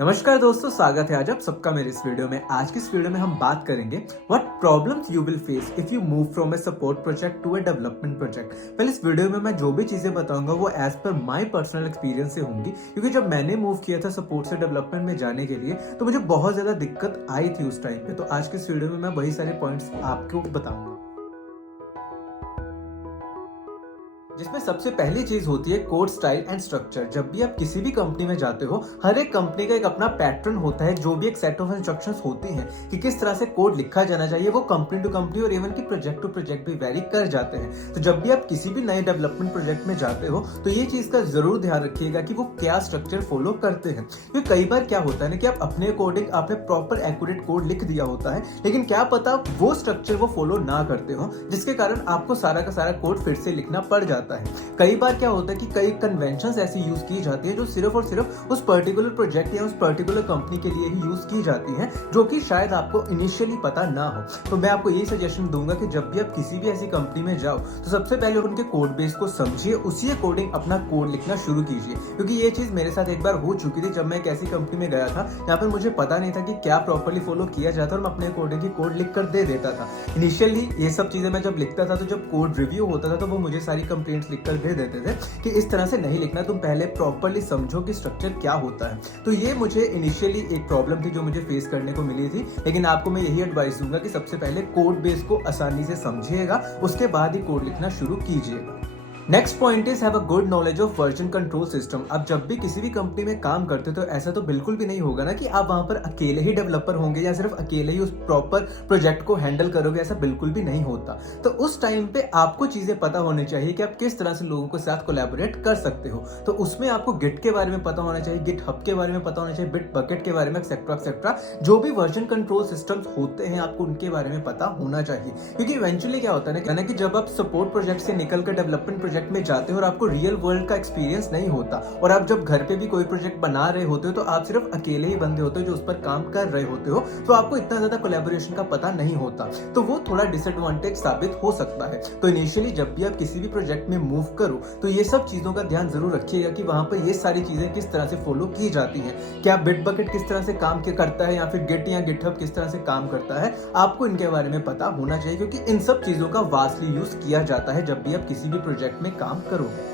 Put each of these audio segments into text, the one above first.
नमस्कार दोस्तों, स्वागत है आज आप सबका मेरे इस वीडियो में। आज की इस वीडियो में हम बात करेंगे what problems you will face if you move from a support project to a development project. पहले इस वीडियो में मैं जो भी चीजें बताऊंगा वो as per my personal experience से होंगी, क्योंकि जब मैंने मूव किया था सपोर्ट से डेवलपमेंट में जाने के लिए तो मुझे बहुत ज्यादा दिक्कत आई थी उस टाइम पे। तो आज की इस वीडियो में मैं वही सारे पॉइंट्स आपको बताऊंगा, जिसमें सबसे पहली चीज होती है कोड स्टाइल एंड स्ट्रक्चर। जब भी आप किसी भी कंपनी में जाते हो, हर एक कंपनी का एक अपना पैटर्न होता है, जो भी एक सेट ऑफ इंस्ट्रक्शंस होती हैं कि किस तरह से कोड लिखा जाना चाहिए। वो कंपनी टू कंपनी और इवन की प्रोजेक्ट टू प्रोजेक्ट भी वेरी कर जाते हैं। तो जब भी आप किसी भी नए डेवलपमेंट प्रोजेक्ट में जाते हो तो ये चीज का जरूर ध्यान रखिएगा कि वो क्या स्ट्रक्चर फॉलो करते हैं। क्योंकि कई बार क्या होता है ना कि आप अपने अकॉर्डिंग आपने प्रॉपर एक्यूरेट कोड लिख दिया होता है, लेकिन क्या पता वो स्ट्रक्चर वो फॉलो ना करते हो, जिसके कारण आपको सारा का सारा कोड फिर से लिखना पड़ जाता है। कई बार क्या होता है कि कई कन्वेंशंस ऐसी यूज की जाती है जो सिर्फ और सिर्फ उस पर्टिकुलर प्रोजेक्ट या उस पर्टिकुलर कंपनी के लिए ही यूज की जाती है, जो कि शायद आपको इनिशियली पता ना हो। तो मैं आपको यही सजेशन दूंगा कि जब भी आप किसी भी ऐसी कंपनी में जाओ तो सबसे पहले उनके कोड बेस को समझिए, उसी अकॉर्डिंग अपना कोड लिखना शुरू कीजिए। क्योंकि ये चीज मेरे साथ एक बार हो चुकी थी। जब मैं एक ऐसी कंपनी में गया था यहाँ पर मुझे पता नहीं था कि क्या प्रॉपर्ली फॉलो किया जाता और मैं अपने अकॉर्डिंग ही कोड लिख कर दे देता था। इनिशियली ये सब चीजें मैं जब लिखता था तो जब कोड रिव्यू होता था तो वो मुझे सारी कंप्लेंट्स लिख कर दे देते थे कि इस तरह से नहीं लिखना, तुम पहले प्रॉपर्ली समझो कि स्ट्रक्चर क्या होता है। तो ये मुझे इनिशियली एक प्रॉब्लम थी जो मुझे फेस करने को मिली थी। लेकिन आपको मैं यही एडवाइस दूंगा कि सबसे पहले कोड बेस को आसानी से समझिएगा, उसके बाद ही कोड लिखना शुरू कीजिएगा। Next point is have a good knowledge of version control system. आप जब भी किसी भी कंपनी में काम करते हो तो ऐसा तो बिल्कुल भी नहीं होगा ना कि आप वहां पर अकेले ही डेवलपर होंगे या सिर्फ अकेले ही उस प्रॉपर प्रोजेक्ट को हैंडल करोगे। ऐसा बिल्कुल भी नहीं होता। तो उस टाइम पे आपको चीजें पता होनी चाहिए कि आप किस तरह से लोगों के साथ कोलैबोरेट कर सकते हो। तो उसमें आपको गिट के बारे में पता होना चाहिए, गिट हब के बारे में पता होना चाहिए, बिट बकेट के बारे में, एक्सेट्रा एक्सेट्रा। जो भी वर्जन कंट्रोल सिस्टम्स होते हैं आपको उनके बारे में पता होना चाहिए। क्योंकि इवेंचुअली क्या होता है ना कि जब आप सपोर्ट प्रोजेक्ट से निकल कर डेवलपमेंट प्रोजेक्ट में जाते हो और आपको रियल वर्ल्ड का एक्सपीरियंस नहीं होता, और आप जब घर पे भी कोई प्रोजेक्ट बना रहे होते हो तो आप सिर्फ अकेले ही बंदे होते हो जो उस पर काम कर रहे होते हो, तो आपको इतना ज्यादा कोलैबोरेशन का पता नहीं होता। तो वो थोड़ा डिसएडवांटेज साबित हो सकता है। तो इनिशियली जब भी आप किसी भी प्रोजेक्ट में मूव करो तो ये सब चीजों का ध्यान जरूर रखिएगा कि वहां पर ये सारी चीजें किस तरह से फॉलो की जाती हैं। क्या बिट बकेट किस तरह से काम करता है या फिर गिट या गिटहब किस तरह से काम करता है, आपको इनके बारे में पता होना चाहिए। क्योंकि इन सब चीजों का वास्टली यूज किया जाता है जब भी आप किसी भी प्रोजेक्ट में काम करोगे।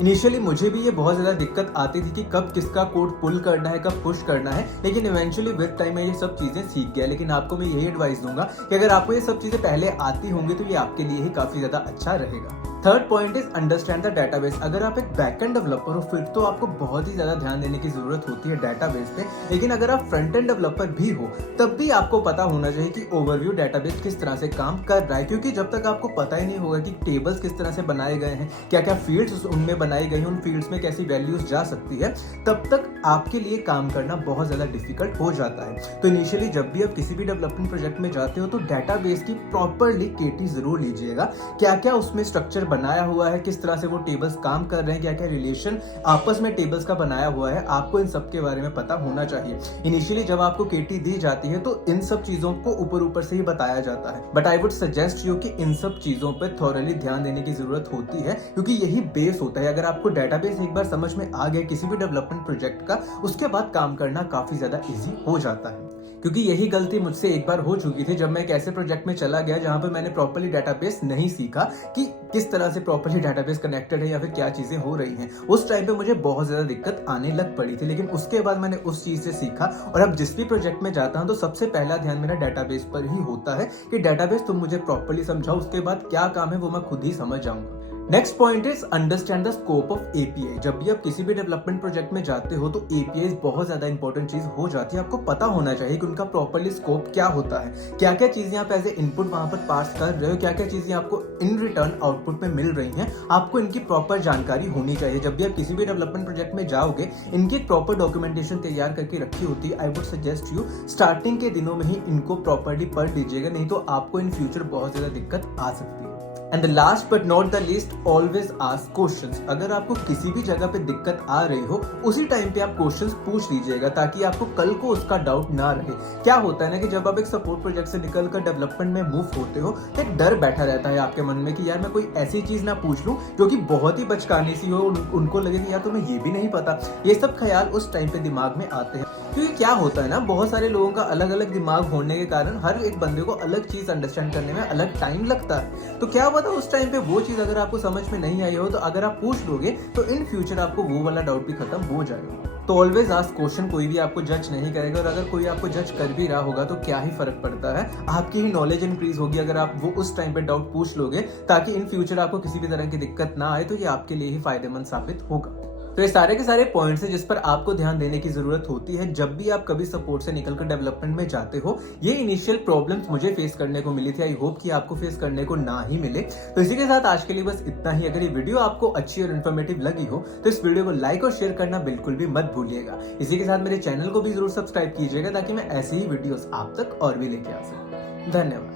इनिशियली मुझे भी ये बहुत ज़्यादा दिक्कत आती थी कि कब किसका कोड पुल करना है, कब पुश करना है, लेकिन इवेंचुअली विद टाइम मैं ये सब चीज़ें सीख गया। लेकिन आपको मैं यही एडवाइस दूंगा कि अगर आपको ये सब चीज़ें पहले आती होंगी तो ये आपके लिए ही काफ़ी ज़्यादा अच्छा रहेगा। Third point is understand the database. अगर आप एक बैकएंड डेवलपर हो फिर तो आपको बहुत ही ज़्यादा ध्यान देने की जरूरत होती है डाटाबेस पे। लेकिन अगर आप फ्रंट एंड डेवलपर भी हो तब भी आपको पता होना चाहिए कि ओवरव्यू डाटाबेस किस तरह से काम कर रहा है। क्योंकि जब तक आपको पता ही नहीं होगा कि टेबल्स किस तरह से बनाए गए हैं, क्या क्या फील्ड्स उनमें बनाई गई हैं, उन फील्ड्स में कैसी वैल्यूज जा सकती है, तब तक आपके लिए काम करना बहुत ज़्यादा डिफिकल्ट हो जाता है। तो इनिशियली जब भी आप किसी भी डेवलपमेंट प्रोजेक्ट में जाते हो तो डाटाबेस की प्रॉपरली केटी जरूर लीजिएगा। क्या क्या उसमें स्ट्रक्चर बनाया हुआ है, किस तरह से वो टेबल्स काम कर रहे हैं, क्या क्या रिलेशन आपस में टेबल्स का बनाया हुआ है, आपको इन सब के बारे में पता होना चाहिए। इनिशियली जब आपको केटी दी जाती है तो इन सब चीजों को ऊपर ऊपर से ही बताया जाता है, but I would suggest you कि इन सब चीजों पर थॉरली ध्यान देने की जरूरत होती है। क्योंकि यही बेस होता है। अगर आपको डाटाबेस एक बार समझ में आ गया किसी भी डेवलपमेंट प्रोजेक्ट का, उसके बाद काम करना काफी ज्यादा इजी हो जाता है। क्योंकि यही गलती मुझसे एक बार हो चुकी थी जब मैं एक ऐसे प्रोजेक्ट में चला गया जहां पर मैंने प्रॉपर्ली डाटाबेस नहीं सीखा कि किस तरह से प्रॉपर्ली डाटाबेस कनेक्टेड है या फिर क्या चीजें हो रही हैं। उस टाइम पे मुझे बहुत ज्यादा दिक्कत आने लग पड़ी थी। लेकिन उसके बाद मैंने उस चीज से सीखा और अब जिस भी प्रोजेक्ट में जाता हूं तो सबसे पहला ध्यान मेरा डाटाबेस पर ही होता है कि डाटाबेस तुम मुझे प्रॉपर्ली समझाओ, उसके बाद क्या काम है वो मैं खुद ही समझ जाऊंगा। Next point is understand the scope of API. जब भी आप किसी भी डेवलपमेंट प्रोजेक्ट में जाते हो तो एपीआई बहुत ज्यादा इंपॉर्टेंट चीज हो जाती है। आपको पता होना चाहिए कि उनका प्रॉपर्ली स्कोप क्या होता है, क्या क्या चीजें आप एज ए इनपुट वहां पर पास कर रहे हो, क्या क्या चीजें आपको इन रिटर्न आउटपुट में मिल रही हैं। आपको इनकी प्रॉपर जानकारी होनी चाहिए। जब भी आप किसी भी डेवलपमेंट प्रोजेक्ट में जाओगे इनकी प्रॉपर डॉक्यूमेंटेशन तैयार करके रखी होती है। I would suggest you starting के दिनों में ही इनको प्रॉपर्ली पढ़ लीजिएगा, नहीं तो आपको इन फ्यूचर बहुत ज्यादा दिक्कत आ सकती है। And the last but not the least, always ask questions. अगर आपको किसी भी जगह पे दिक्कत आ रही हो, उसी टाइम पे आप क्वेश्चंस पूछ लीजिएगा ताकि आपको कल को उसका डाउट ना रहे। क्या होता है ना कि जब आप एक सपोर्ट प्रोजेक्ट से निकलकर डेवलपमेंट में मूव होते हो तो एक डर बैठा रहता है आपके मन में कि यार मैं कोई ऐसी चीज ना पूछ लूं जो कि बहुत ही बचकानी सी हो, उनको लगे कि यार तुम्हें ये भी नहीं पता। ये सब ख्याल उस टाइम पे दिमाग में आते हैं, क्योंकि क्या होता है ना, बहुत सारे लोगों का अलग अलग दिमाग होने के कारण हर एक बंदे को अलग चीज अंडरस्टैंड करने में अलग टाइम लगता है। तो क्या पता उस टाइम पे वो चीज अगर आपको समझ में नहीं आई हो, तो अगर आप पूछ लोगे तो इन फ्यूचर आपको वो वाला डाउट भी खत्म हो जाएगा। तो ऑलवेज आस्क क्वेश्चन, कोई भी आपको जज नहीं करेगा, और अगर कोई आपको जज कर भी रहा होगा तो क्या ही फर्क पड़ता है, आपकी ही नॉलेज इंक्रीज होगी अगर आप वो उस टाइम पे डाउट पूछ लोगे, ताकि इन फ्यूचर आपको किसी भी तरह की दिक्कत ना आए। तो ये आपके लिए ही फायदेमंद साबित होगा। तो ये सारे के सारे पॉइंट्स हैं जिस पर आपको ध्यान देने की जरूरत होती है जब भी आप कभी सपोर्ट से निकलकर डेवलपमेंट में जाते हो। ये इनिशियल प्रॉब्लम्स मुझे फेस करने को मिली थी, आई होप कि आपको फेस करने को ना ही मिले। तो इसी के साथ आज के लिए बस इतना ही। अगर ये वीडियो आपको अच्छी और इन्फॉर्मेटिव लगी हो तो इस वीडियो को लाइक और शेयर करना बिल्कुल भी मत भूलिएगा। इसी के साथ मेरे चैनल को भी जरूर सब्सक्राइब कीजिएगा ताकि मैं ऐसी ही वीडियोस आप तक और भी लेके आ सकूं। धन्यवाद।